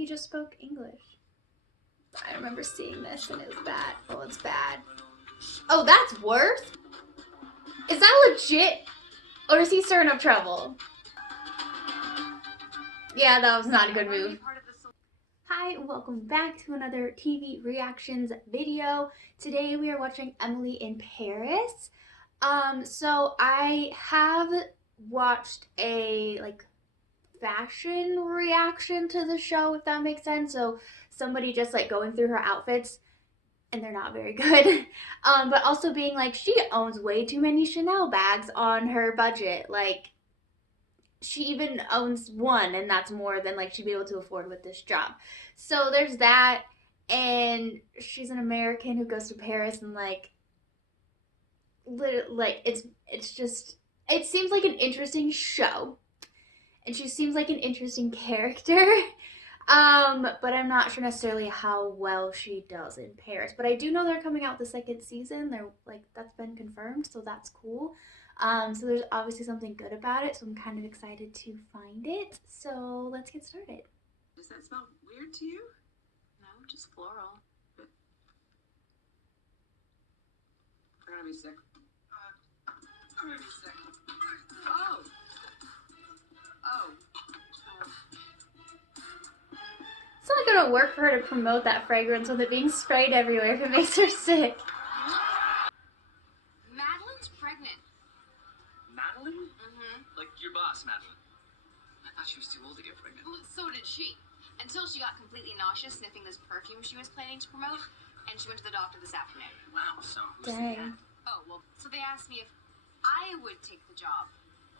Honey, you just spoke English. I remember seeing this and it was bad. Oh, it's bad. Oh, that's worse? Is that legit? Or is he stirring up trouble? Yeah, that was not a good move. Hi, welcome back to another TV reactions video. Today we are watching Emily in Paris. So I have watched a fashion reaction to the show, if that makes sense. So somebody just going through her outfits, and they're not very good. But also being she owns way too many Chanel bags on her budget. She even owns one, and that's more than she'd be able to afford with this job. So there's that, and she's an American who goes to Paris, and it's just, it seems like an interesting show, and she seems like an interesting character. But I'm not sure necessarily how well she does in Paris. But I do know they're coming out the second season. They're that's been confirmed, so that's cool. So there's obviously something good about it, so I'm kind of excited to find it. So let's get started. Does that smell weird to you? No, just floral. But I'm gonna be sick. I'm gonna be sick. Oh! Oh. It's not gonna work for her to promote that fragrance with it being sprayed everywhere if it makes her sick. Madeline's pregnant. Madeline? Mm-hmm. Like your boss, Madeline. I thought she was too old to get pregnant. Well, so did she. Until she got completely nauseous sniffing this perfume she was planning to promote, and she went to the doctor this afternoon. Wow, so who's Dang. Oh, well, so they asked me if I would take the job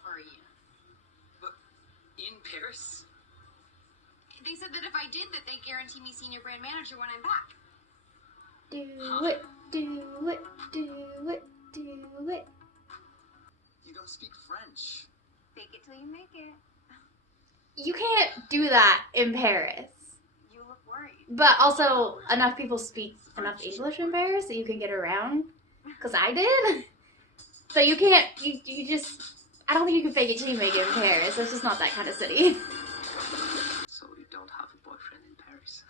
for a year. But in Paris? They said that if I did, that they guarantee me senior brand manager when I'm back. Do it, do it, do it, do it. You don't speak French. Fake it till you make it. You can't do that in Paris. You look worried. But also, enough people speak enough English in Paris that you can get around. Because I did. So you can't, you just, I don't think you can fake it till you make it in Paris. It's just not that kind of city. So you don't have a boyfriend in Paris?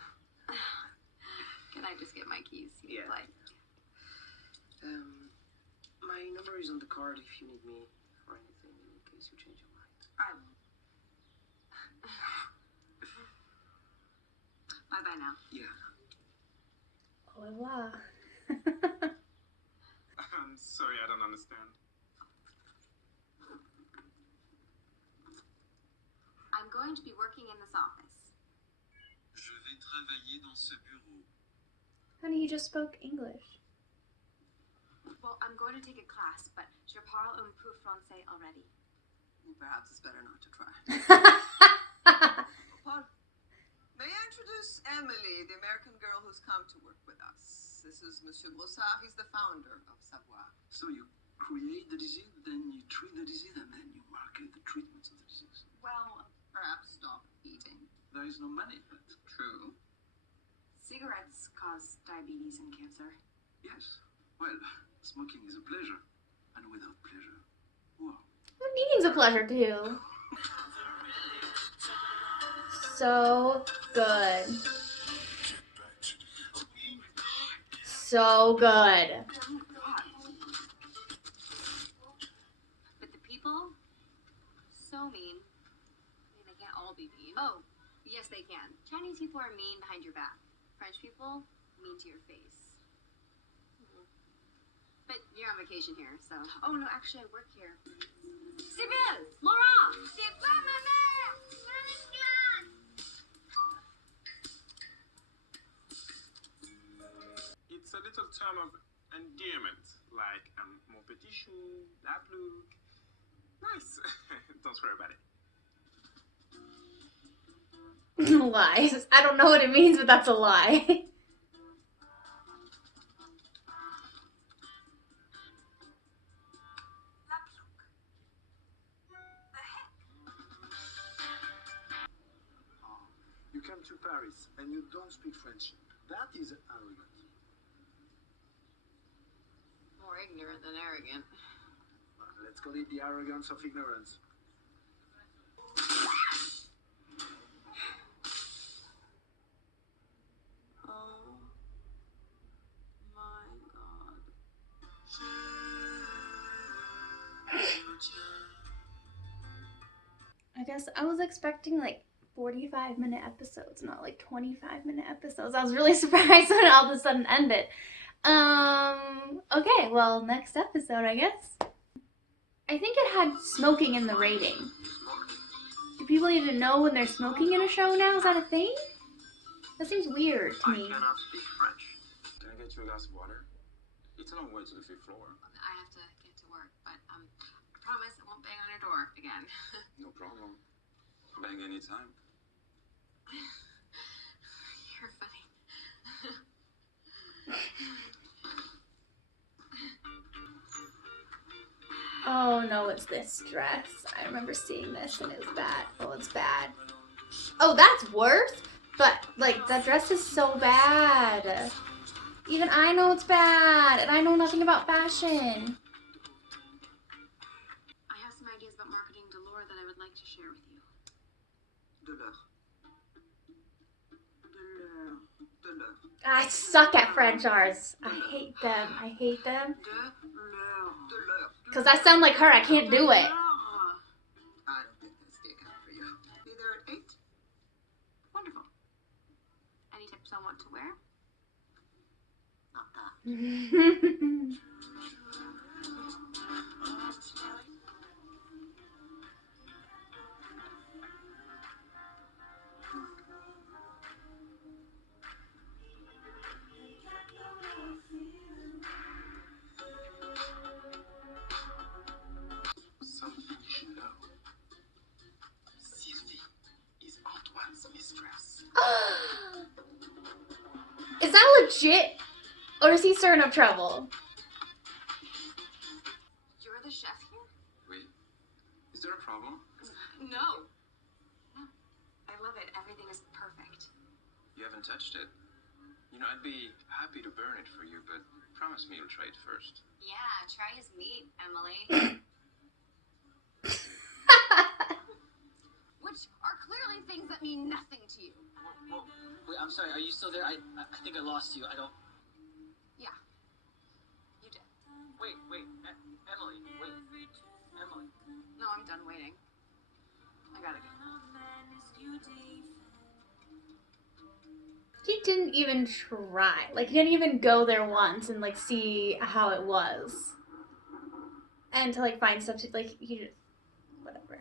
Can I just get my keys? Yeah. My number is on the card if you need me or anything in case you change your mind. I won't. Bye-bye now. Yeah. Au revoir. I'm sorry, I don't understand. I'm going to be working in this office. Je vais travailler dans ce bureau. Honey, you just spoke English. Well, I'm going to take a class, but je parle un peu français already. Perhaps it's better not to try. Paul, may I introduce Emily, the American girl who's come to work with us? This is Monsieur Brossard. He's the founder of Savoir. So you create the disease, then you treat the disease, and then you market the treatments of the disease. Well, Perhaps stop eating. There is no money, but True. cigarettes cause diabetes and cancer. yes. Well, smoking is a pleasure, and without pleasure, wow. Well, eating's a pleasure too. So good. So good. But the people, so mean. I mean, they can't all be mean. Oh, yes, they can. Chinese people are mean behind your back. French people, mean to your face. But you're on vacation here, so... Oh, no, actually, I work here. Sybille! Laurent! C'est pas ma mère! It's a little term of endearment, like mon petit chou, la plouc. Nice. Don't worry about it. Lies. I don't know what it means, but that's a lie. You come to Paris and you don't speak French. That is arrogant. More ignorant than arrogant. Well, let's call it the arrogance of ignorance. guess I was expecting like 45-minute episodes, not like 25-minute episodes. I was really surprised when it all of a sudden ended. Okay, well, next episode, I guess. I think it had smoking in the rating. Do people even know when they're smoking in a show now? Is that a thing? That seems weird to me. I cannot speak French. Can I get you a glass of water? It's a long way to the fifth floor. I have to get to work, but I promise I won't bang on your door again. No problem. Bang anytime. You're funny. Oh no, it's this dress. I remember seeing this and it was bad. Oh, it's bad. Oh, that's worse? But, like, that dress is so bad. Even I know it's bad, and I know nothing about fashion. I have some ideas about marketing Delore that I would like to share with you. De l'heure. I suck at French arts. I hate them. I hate them. De l'heure. Because I sound like her. I can't do it. I don't think that's the account for you. Be there at 8? Wonderful. Any tips on what to wear? Not that. Something you should know. Sylvie is Antoine's mistress. Is that legit? Or is he stirring up trouble? You're the chef here? Wait, is there a problem? No. No. I love it. Everything is perfect. You haven't touched it. You know, I'd be happy to burn it for you, but promise me you'll try it first. Yeah, try his meat, Emily. Which are clearly things that mean nothing to you. Whoa. Wait, I'm sorry. Are you still there? I think I lost you. I don't. Yeah. You did. Wait. Emily. Wait. Emily. No, I'm done waiting. I gotta go. He didn't even try. Like, he didn't even go there once and, like, see how it was. And to, like, find stuff to, like, he just... whatever.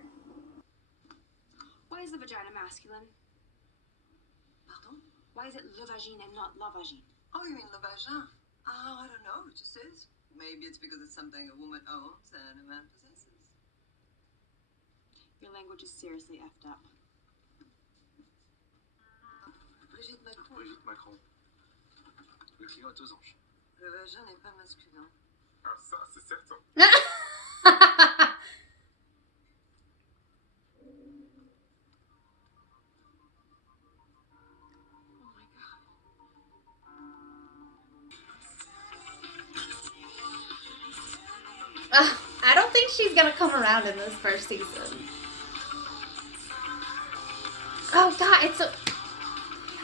Why is the vagina masculine? Pardon? Why is it le vagine and not la vagine? Oh, you mean le vagin? Oh, I don't know. It just is. Maybe it's because it's something a woman owns and a man possesses. Your language is seriously effed up. Brigitte Macron. Brigitte Macron. Le client est aux anges. Le vagin n'est pas masculin. Ah, ça, c'est certain. Oh my god. I don't think she's gonna come around in this first season. Oh god, it's so...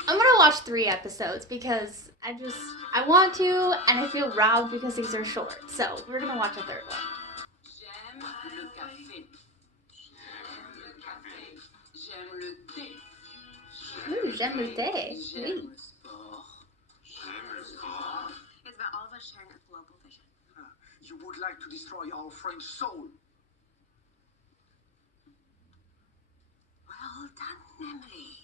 I'm gonna watch 3 episodes because I want to, and I feel robbed because these are short. So we're gonna watch a 3rd one. J'aime le café. J'aime le thé. Ooh, j'aime le thé. J'aime Oui. le sport. It's about all of us sharing a global vision. You would like to destroy our French soul. Well done, Emily.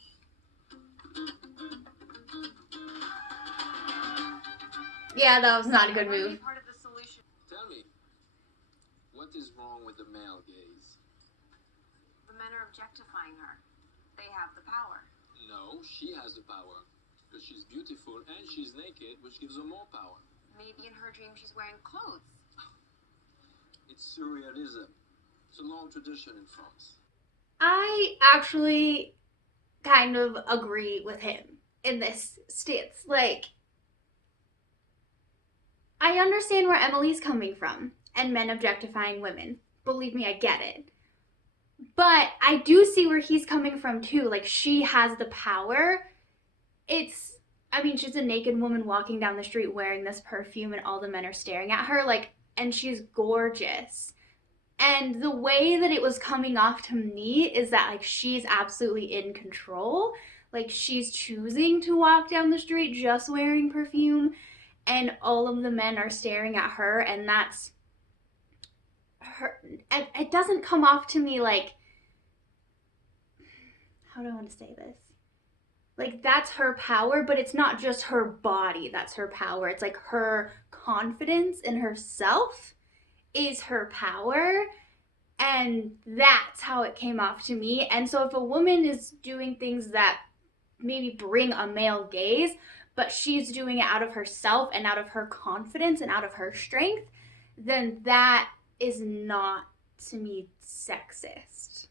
Yeah, that was not a good I wanna be move. part of the solution. Tell me, what is wrong with the male gaze? The men are objectifying her. They have the power. No, she has the power. Because she's beautiful and she's naked, which gives her more power. Maybe in her dream she's wearing clothes. It's surrealism. It's a long tradition in France. I actually kind of agree with him in this stance. Like, I understand where Emily's coming from and men objectifying women. Believe me, I get it. But I do see where he's coming from too. Like, she has the power. I mean, she's a naked woman walking down the street wearing this perfume and all the men are staring at her. Like, and she's gorgeous. And the way that it was coming off to me is that like she's absolutely in control. Like she's choosing to walk down the street just wearing perfume, and all of the men are staring at her, and that's her. And it doesn't come off to me like, how do I want to say this? Like that's her power, but it's not just her body that's her power. It's like her confidence in herself is her power. And that's how it came off to me. And so if a woman is doing things that maybe bring a male gaze, but she's doing it out of herself and out of her confidence and out of her strength, then that is not, to me, sexist.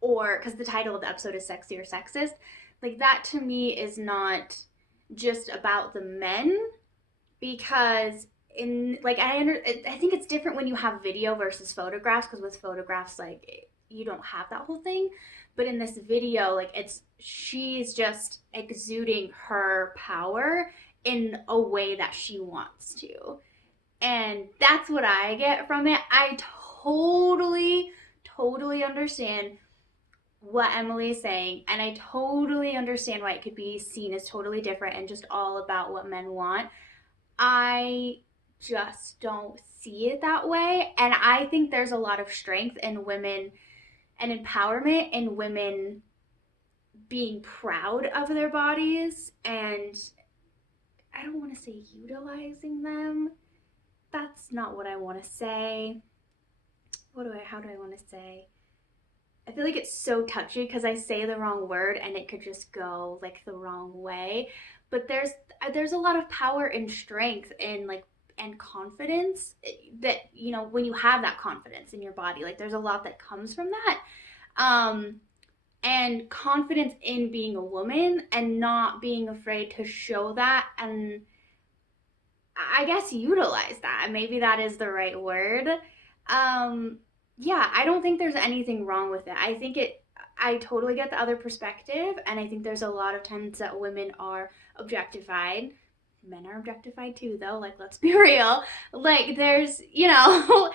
Or because the title of the episode is Sexy or Sexist, like that to me is not just about the men, because in like I think it's different when you have video versus photographs, because with photographs like you don't have that whole thing, but in this video like she's just exuding her power in a way that she wants to, and that's what I get from it. I totally understand what Emily is saying, and I totally understand why it could be seen as totally different and just all about what men want. I just don't see it that way. And I think there's a lot of strength in women and empowerment in women being proud of their bodies, and I don't want to say utilizing them. That's not what I want to say. How do I want to say? I feel like it's so touchy because I say the wrong word and it could just go like the wrong way. But there's a lot of power and strength and like and confidence that, you know, when you have that confidence in your body, like there's a lot that comes from that. And confidence in being a woman and not being afraid to show that, and I guess utilize that. Maybe that is the right word. Yeah, I don't think there's anything wrong with it. I totally get the other perspective, and I think there's a lot of times that women are objectified. Men are objectified too, though. Like, let's be real. Like, there's, you know,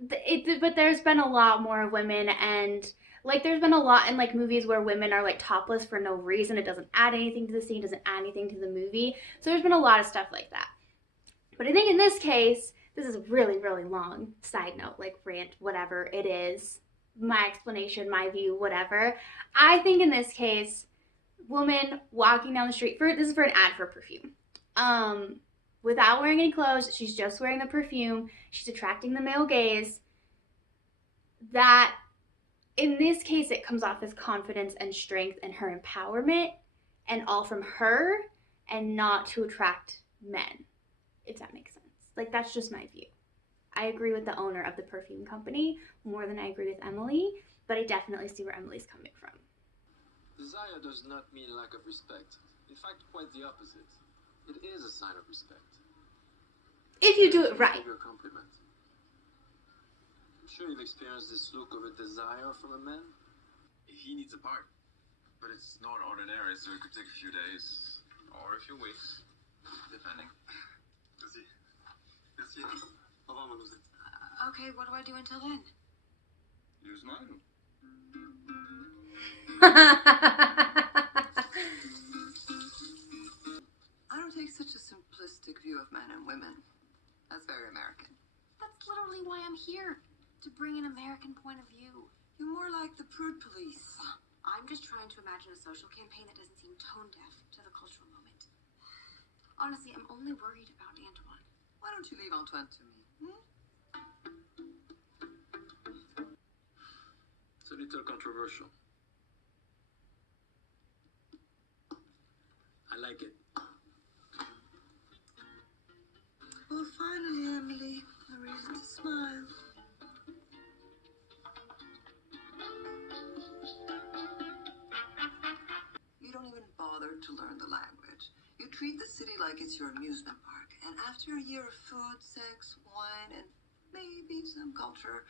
but there's been a lot more women, and like there's been a lot in like movies where women are like topless for no reason. It doesn't add anything to the scene, doesn't add anything to the movie. So there's been a lot of stuff like that. But I think in this case, this is a really long side note, like rant, whatever it is, my explanation, my view, whatever. I think in this case, woman walking down the street, this is for an ad for perfume. Without wearing any clothes, she's just wearing the perfume. She's attracting the male gaze. That in this case, it comes off as confidence and strength and her empowerment, and all from her, and not to attract men, if that makes sense. Like, that's just my view. I agree with the owner of the perfume company more than I agree with Emily, but I definitely see where Emily's coming from. Desire does not mean lack of respect. In fact, quite the opposite. It is a sign of respect. If you do it right. Your compliment. I'm sure you've experienced this look of a desire from a man. He needs a part, but it's not ordinary, so it could take a few days or a few weeks, depending. Okay, what do I do until then? You smile. I don't take such a simplistic view of men and women. That's very American. That's literally why I'm here, to bring an American point of view. You're more like the prude police. I'm just trying to imagine a social campaign that doesn't seem tone deaf to the cultural moment. Honestly, I'm only worried about Antoine. Why don't you leave Antoine to me? It's a little controversial. I like it. Well, finally, Emily, a reason to smile. You don't even bother to learn the language. You treat the city like it's your amusement park. And after a year of food, sex, wine, and maybe some culture,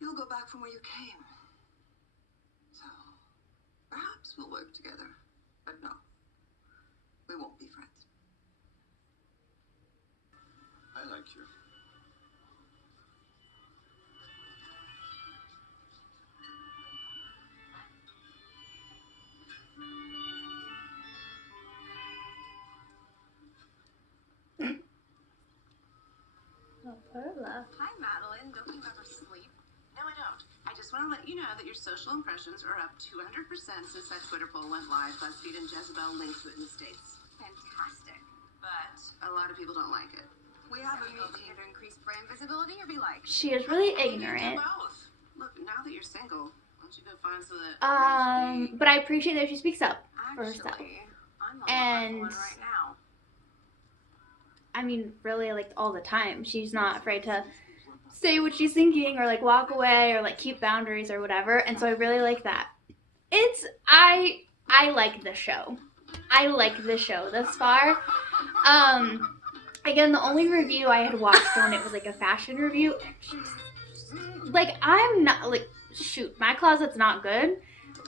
you'll go back from where you came. So, perhaps we'll work together. But no, we won't be friends. I like you. Perla. Hi, Madeline. Don't you ever sleep? No, I don't. I just want to let you know that your social impressions are up 200% since that Twitter poll went live. BuzzFeed and Jezebel linked to it in the States. Fantastic. But a lot of people don't like it. We have a Are you meeting. here to increase brand visibility or be liked? She is really Well, you do ignorant. both. Look, now that you're single, why don't you go find some of that But I appreciate that she speaks up for herself. Actually, I'm on And one right now. I mean, really, like, all the time. She's not afraid to say what she's thinking or, like, walk away or, like, keep boundaries or whatever. And so I really like that. I like the show. I like the show thus far. Again, the only review I had watched on it was, like, a fashion review. Like, I'm not, like, shoot, my closet's not good.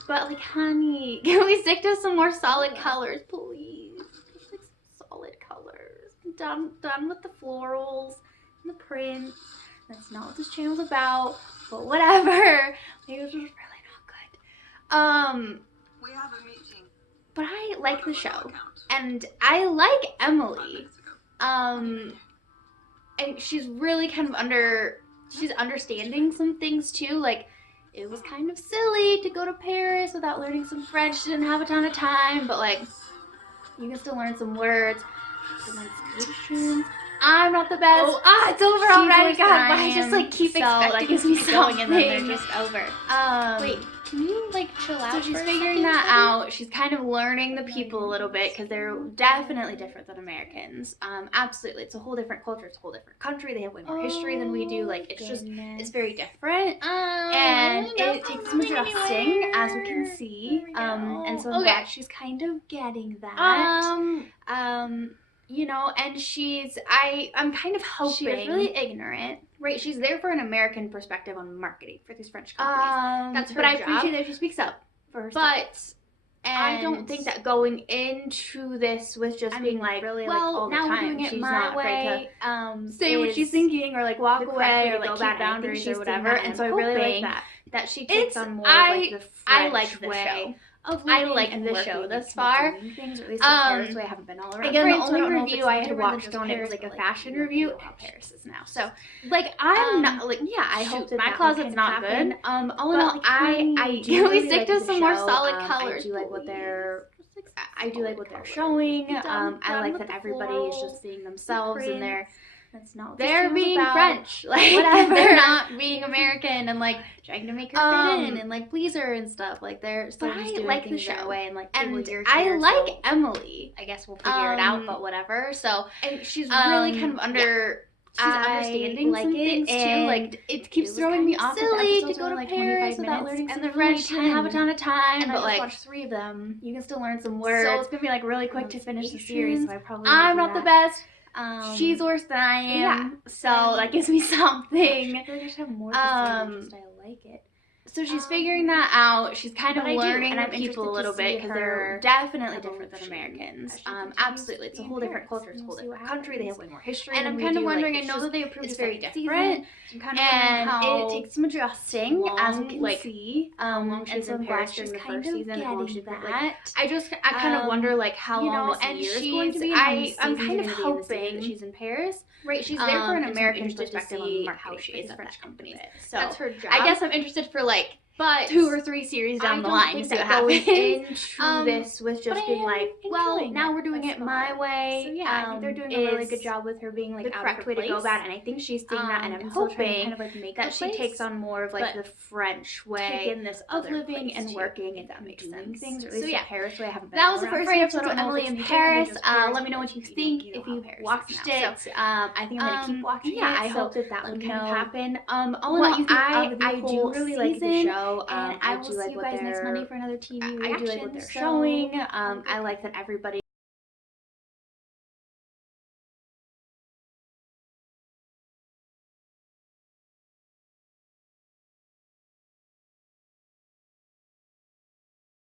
But, like, honey, can we stick to some more solid colors, please? Just, like, some solid colors. I'm done with the florals and the prints. That's not what this channel's about, but whatever. It was just really not good. We have a meeting. But I like the show, Account. and I like 5 Emily. minutes ago. And she's really kind of she's understanding some things too. Like, it was kind of silly to go to Paris without learning some French. She didn't have a ton of time, but like, you can still learn some words. Pronunciations. I'm not the best. Oh, it's over she's already. worse God, than but I I just am. like keep So, expecting like, it to be keep going and then they're something. just over. Wait, Can you, like, chill out so she's for a figuring second, that buddy? out. She's kind of learning the people a little bit because they're definitely different than Americans. Absolutely. It's a whole different culture. It's a whole different country. They have way more history than we do. Like, it's very different. And it takes some adjusting, as we can see. And so I'm glad she's kind of getting that. You know, and I'm kind of hoping. She is really ignorant. Right, she's there for an American perspective on marketing for these French companies. That's her but I job. appreciate that she speaks up for herself. I don't think that going into this with just being like, really, well, like, all the now we're time, doing it she's my not way, afraid say what she's thinking or like walk the correct away way or to like go keep about it. I think boundaries she's or doing whatever. that, And so I I'm really like hoping that she takes it's on more of, like, the I like French the way show. of I living like and the working show and thus kind of far. doing things, or at least in Paris, so I haven't been all around Again, France, the so I only don't know if review it's I had different than watched just on it Paris, was like but, a like, fashion you know, review. how Paris is now. So, like, I'm not like, yeah, I hope that my closet's not good. All in all, like, I do can we really stick like to the some more show. solid I colors? do like what they're I do like what they're showing. I like that everybody is just being themselves and they're being French, like whatever. They're not being American and like trying to make her fit in and like please her and stuff. Like they're still but just I doing like the things in show. a way and like And you're I here, like so Emily. I guess we'll figure it out, but whatever. So And she's really kind of she's understanding like some it, things too. and Like, it keeps was throwing kind me of off. silly Silly to go to like Paris 25 without minutes, learning and some the French really didn't have a ton of time. and I But just like, watched 3 of them. you can still learn some words. So it's gonna be like really quick to finish the series. So I probably I'm will not do the that. best. She's worse than I am. yeah. So that gives me something. I feel like I should have more to say than just I like it. So she's figuring that out. She's kind of But I do, learning and the I'm people a interested little to bit see because her they're definitely different than evolution Americans. as she continues Absolutely, to it's a be whole in different Paris, culture. It's a and whole we'll see what different country. They have happens. way more history. And than I'm we kind of do. wondering. Like, I know that they approved it's the very second different. season. So I'm kind of And wondering it how takes some adjusting, as we can long, see. how long And she's so in I'm glad Paris she's during the kind first of season, and how long she's getting been, that. like, I kind of wonder like how you long know, this and year is going to be, and how many I'm seasons kind are of going to be in the season hoping that she's in Paris. Right, she's there for an And so I'm American interested to perspective see on how marketing she for is these at French that companies. point. So That's her job. I guess I'm interested for like But 2 or 3 series down the line to see what going happens. into This with just being like, well, now we're doing it my way. So yeah, I think they're doing a really good is job with her being like the out correct of her way to place. go about it, and I think she's seeing that, and I'm so trying to hoping kind of like make that her she place, takes on more of like but the French way take in this of other living place and too, working, if that makes doing sense. things, or at So least yeah, the Paris way. I haven't been that was the around first France, so I episode of don't know if Emily in it's anything other than Paris. just Paris, Let me know but, what you think you know if how you Paris is watched now. it. So, I think I'm gonna keep watching it. Yeah, I so hope that let would me kind of know happen. All in what all, you think of the I do whole really like the season, show. and I will do see like you what guys next they're Monday for another TV I reaction. do like what they're so showing. have a good I like that everybody